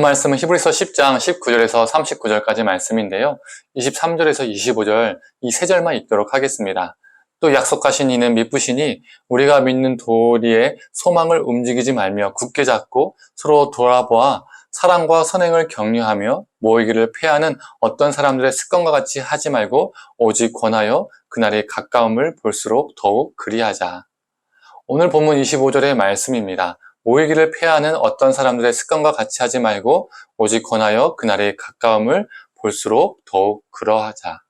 오늘 말씀은 히브리서 10장 19절에서 39절까지 말씀인데요. 23절에서 25절 이 세 절만 읽도록 하겠습니다. 또 약속하신 이는 미쁘시니 우리가 믿는 도리의 소망을 움직이지 말며 굳게 잡고 서로 돌아보아 사랑과 선행을 격려하며 모이기를 패하는 어떤 사람들의 습관과 같이 하지 말고 오직 권하여 그날의 가까움을 볼수록 더욱 그리하자. 오늘 본문 25절의 말씀입니다. 모이기를 패하는 어떤 사람들의 습관과 같이 하지 말고 오직 권하여 그날의 가까움을 볼수록 더욱 그러하자.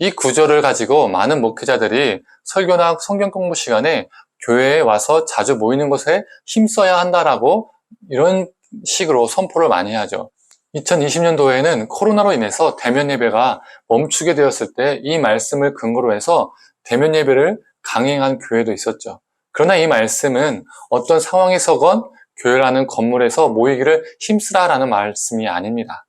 이 구절을 가지고 많은 목회자들이 설교나 성경 공부 시간에 교회에 와서 자주 모이는 것에 힘써야 한다라고 이런 식으로 선포를 많이 하죠. 2020년도에는 코로나로 인해서 대면 예배가 멈추게 되었을 때 이 말씀을 근거로 해서 대면 예배를 강행한 교회도 있었죠. 그러나 이 말씀은 어떤 상황에서건 교회라는 건물에서 모이기를 힘쓰라라는 말씀이 아닙니다.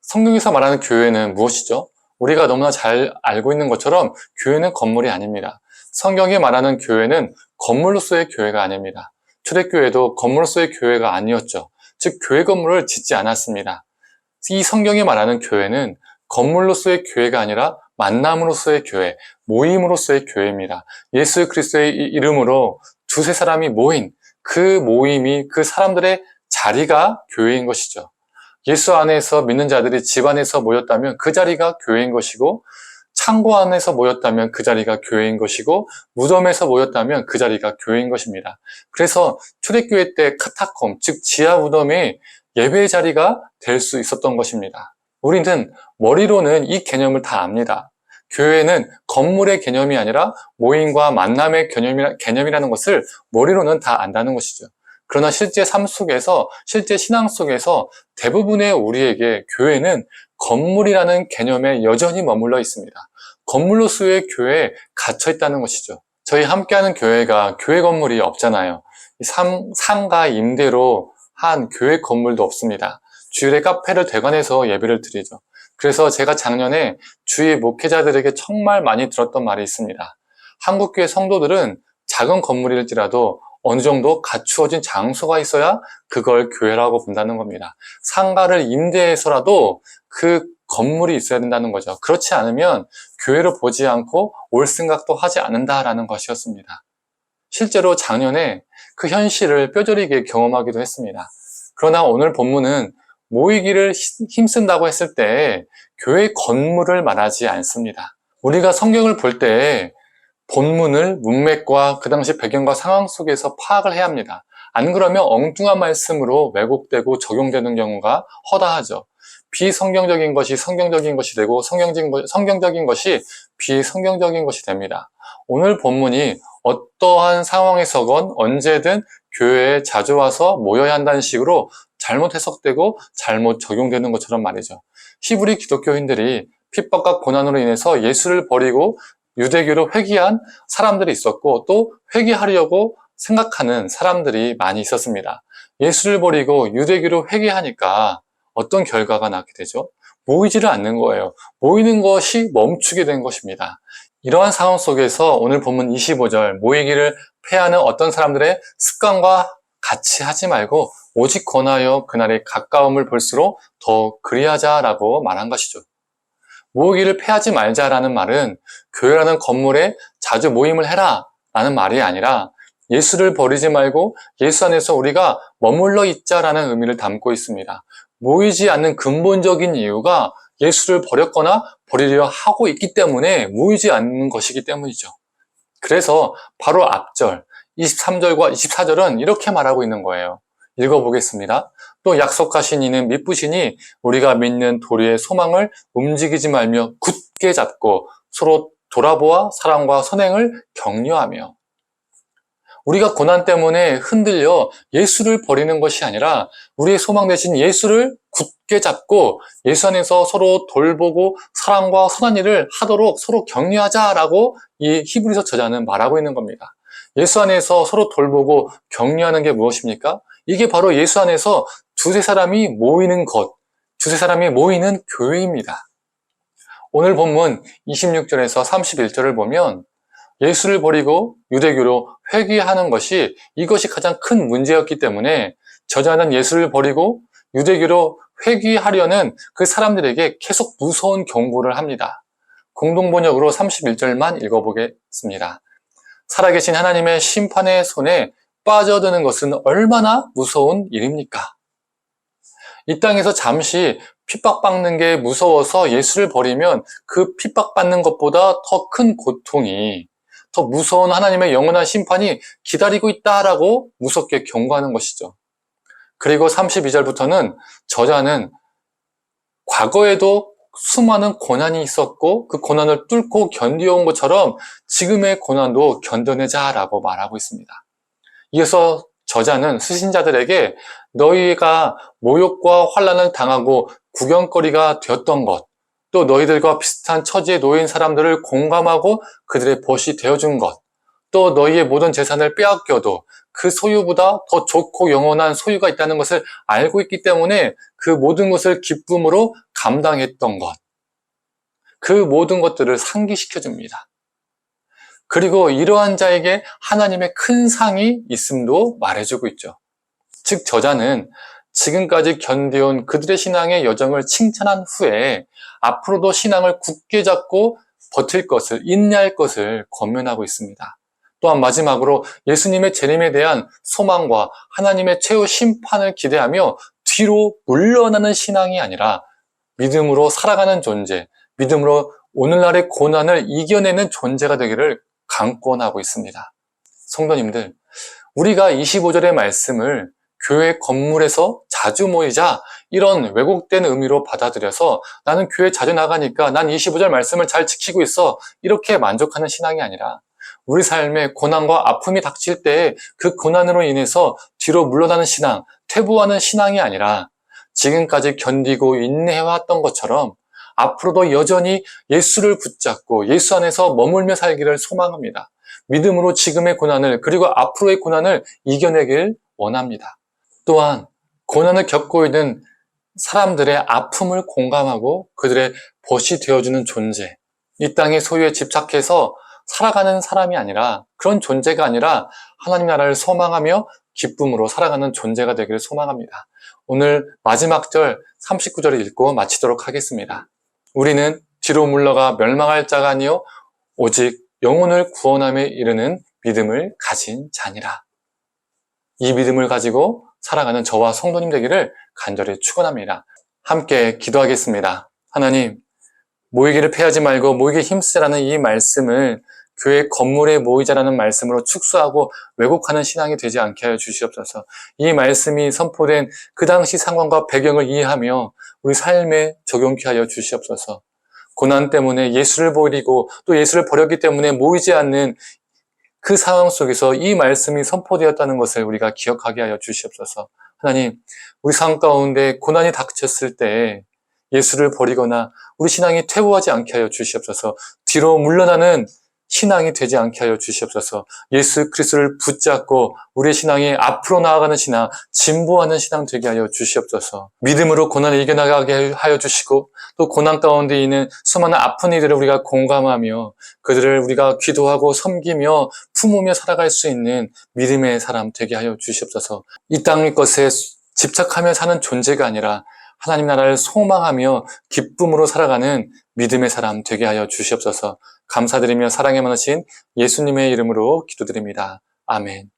성경에서 말하는 교회는 무엇이죠? 우리가 너무나 잘 알고 있는 것처럼 교회는 건물이 아닙니다. 성경이 말하는 교회는 건물로서의 교회가 아닙니다. 초대교회도 건물로서의 교회가 아니었죠. 즉 교회 건물을 짓지 않았습니다. 이 성경이 말하는 교회는 건물로서의 교회가 아니라 만남으로서의 교회, 모임으로서의 교회입니다. 예수 그리스도의 이름으로 두세 사람이 모인 그 모임이 그 사람들의 자리가 교회인 것이죠. 예수 안에서 믿는 자들이 집 안에서 모였다면 그 자리가 교회인 것이고, 창고 안에서 모였다면 그 자리가 교회인 것이고, 무덤에서 모였다면 그 자리가 교회인 것입니다. 그래서 초대교회 때 카타콤, 즉 지하 무덤이 예배의 자리가 될 수 있었던 것입니다. 우리는 머리로는 이 개념을 다 압니다. 교회는 건물의 개념이 아니라 모임과 만남의 개념이라는 것을 머리로는 다 안다는 것이죠. 그러나 실제 삶 속에서, 실제 신앙 속에서 대부분의 우리에게 교회는 건물이라는 개념에 여전히 머물러 있습니다. 건물로서의 교회에 갇혀 있다는 것이죠. 저희 함께하는 교회가 교회 건물이 없잖아요. 상가 임대로 한 교회 건물도 없습니다. 주일에 카페를 대관해서 예배를 드리죠. 그래서 제가 작년에 주위 목회자들에게 정말 많이 들었던 말이 있습니다. 한국교회 성도들은 작은 건물일지라도 어느 정도 갖추어진 장소가 있어야 그걸 교회라고 본다는 겁니다. 상가를 임대해서라도 그 건물이 있어야 된다는 거죠. 그렇지 않으면 교회로 보지 않고 올 생각도 하지 않는다라는 것이었습니다. 실제로 작년에 그 현실을 뼈저리게 경험하기도 했습니다. 그러나 오늘 본문은 모이기를 힘쓴다고 했을 때 교회 건물을 말하지 않습니다. 우리가 성경을 볼 때 본문을 문맥과 그 당시 배경과 상황 속에서 파악을 해야 합니다. 안 그러면 엉뚱한 말씀으로 왜곡되고 적용되는 경우가 허다하죠. 비성경적인 것이 성경적인 것이 되고 성경적인 것이 비성경적인 것이 됩니다. 오늘 본문이 어떠한 상황에서건 언제든 교회에 자주 와서 모여야 한다는 식으로 잘못 해석되고 잘못 적용되는 것처럼 말이죠. 히브리 기독교인들이 핍박과 고난으로 인해서 예수를 버리고 유대교로 회귀한 사람들이 있었고, 또 회귀하려고 생각하는 사람들이 많이 있었습니다. 예수를 버리고 유대교로 회귀하니까 어떤 결과가 나게 되죠? 모이지를 않는 거예요. 모이는 것이 멈추게 된 것입니다. 이러한 상황 속에서 오늘 본문 25절 모이기를 패하는 어떤 사람들의 습관과 같이 하지 말고 오직 권하여 그날의 가까움을 볼수록 더 그리하자라고 말한 것이죠. 모이기를 패하지 말자라는 말은 교회라는 건물에 자주 모임을 해라 라는 말이 아니라 예수를 버리지 말고 예수 안에서 우리가 머물러 있자라는 의미를 담고 있습니다. 모이지 않는 근본적인 이유가 예수를 버렸거나 버리려 하고 있기 때문에 모이지 않는 것이기 때문이죠. 그래서 바로 앞절 23절과 24절은 이렇게 말하고 있는 거예요. 읽어보겠습니다. 또 약속하신 이는 미쁘시니 우리가 믿는 도리의 소망을 움직이지 말며 굳게 잡고 서로 돌아보아 사랑과 선행을 격려하며. 우리가 고난 때문에 흔들려 예수를 버리는 것이 아니라 우리의 소망 대신 예수를 굳게 잡고 예수 안에서 서로 돌보고 사랑과 선한 일을 하도록 서로 격려하자라고 이 히브리서 저자는 말하고 있는 겁니다. 예수 안에서 서로 돌보고 격려하는 게 무엇입니까? 이게 바로 예수 안에서 두세 사람이 모이는 것, 두세 사람이 모이는 교회입니다. 오늘 본문 26절에서 31절을 보면 예수를 버리고 유대교로 회귀하는 것이 이것이 가장 큰 문제였기 때문에 저자는 예수를 버리고 유대교로 회귀하려는 그 사람들에게 계속 무서운 경고를 합니다. 공동번역으로 31절만 읽어보겠습니다. 살아계신 하나님의 심판의 손에 빠져드는 것은 얼마나 무서운 일입니까? 이 땅에서 잠시 핍박받는 게 무서워서 예수를 버리면 그 핍박받는 것보다 더 큰 고통이, 더 무서운 하나님의 영원한 심판이 기다리고 있다라고 무섭게 경고하는 것이죠. 그리고 32절부터는 저자는 과거에도 수많은 고난이 있었고 그 고난을 뚫고 견뎌온 것처럼 지금의 고난도 견뎌내자라고 말하고 있습니다. 이어서 저자는 수신자들에게 너희가 모욕과 환난을 당하고 구경거리가 되었던 것, 또 너희들과 비슷한 처지에 놓인 사람들을 공감하고 그들의 벗이 되어준 것, 또 너희의 모든 재산을 빼앗겨도 그 소유보다 더 좋고 영원한 소유가 있다는 것을 알고 있기 때문에 그 모든 것을 기쁨으로 감당했던 것, 그 모든 것들을 상기시켜줍니다. 그리고 이러한 자에게 하나님의 큰 상이 있음도 말해주고 있죠. 즉 저자는 지금까지 견뎌온 그들의 신앙의 여정을 칭찬한 후에 앞으로도 신앙을 굳게 잡고 버틸 것을, 인내할 것을 권면하고 있습니다. 또한 마지막으로 예수님의 재림에 대한 소망과 하나님의 최후 심판을 기대하며 뒤로 물러나는 신앙이 아니라 믿음으로 살아가는 존재, 믿음으로 오늘날의 고난을 이겨내는 존재가 되기를 강권하고 있습니다. 성도님들, 우리가 25절의 말씀을 교회 건물에서 자주 모이자 이런 왜곡된 의미로 받아들여서 나는 교회 자주 나가니까 난 25절 말씀을 잘 지키고 있어 이렇게 만족하는 신앙이 아니라 우리 삶에 고난과 아픔이 닥칠 때 그 고난으로 인해서 뒤로 물러나는 신앙, 퇴보하는 신앙이 아니라 지금까지 견디고 인내해왔던 것처럼 앞으로도 여전히 예수를 붙잡고 예수 안에서 머물며 살기를 소망합니다. 믿음으로 지금의 고난을 그리고 앞으로의 고난을 이겨내길 원합니다. 또한 고난을 겪고 있는 사람들의 아픔을 공감하고 그들의 벗이 되어주는 존재, 이 땅의 소유에 집착해서 살아가는 사람이 아니라 그런 존재가 아니라 하나님 나라를 소망하며 기쁨으로 살아가는 존재가 되기를 소망합니다. 오늘 마지막 절 39절을 읽고 마치도록 하겠습니다. 우리는 뒤로 물러가 멸망할 자가 아니요 오직 영혼을 구원함에 이르는 믿음을 가진 자니라. 이 믿음을 가지고 살아가는 저와 성도님 되기를 간절히 축원합니다. 함께 기도하겠습니다. 하나님, 모이기를 패하지 말고 모이기 힘쓰라는 이 말씀을 교회 건물에 모이자라는 말씀으로 축소하고 왜곡하는 신앙이 되지 않게 하여 주시옵소서. 이 말씀이 선포된 그 당시 상황과 배경을 이해하며 우리 삶에 적용케 하여 주시옵소서. 고난 때문에 예수를 버리고 또 예수를 버렸기 때문에 모이지 않는 그 상황 속에서 이 말씀이 선포되었다는 것을 우리가 기억하게 하여 주시옵소서. 하나님, 우리 삶 가운데 고난이 닥쳤을 때 예수를 버리거나 우리 신앙이 퇴보하지 않게 하여 주시옵소서. 뒤로 물러나는 신앙이 되지 않게 하여 주시옵소서. 예수 그리스도를 붙잡고 우리의 신앙이 앞으로 나아가는 신앙, 진보하는 신앙 되게 하여 주시옵소서. 믿음으로 고난을 이겨나가게 하여 주시고 또 고난 가운데 있는 수많은 아픈 이들을 우리가 공감하며 그들을 우리가 기도하고 섬기며 품으며 살아갈 수 있는 믿음의 사람 되게 하여 주시옵소서. 이 땅의 것에 집착하며 사는 존재가 아니라 하나님 나라를 소망하며 기쁨으로 살아가는 믿음의 사람 되게 하여 주시옵소서. 감사드리며 사랑에 많으신 예수님의 이름으로 기도드립니다. 아멘.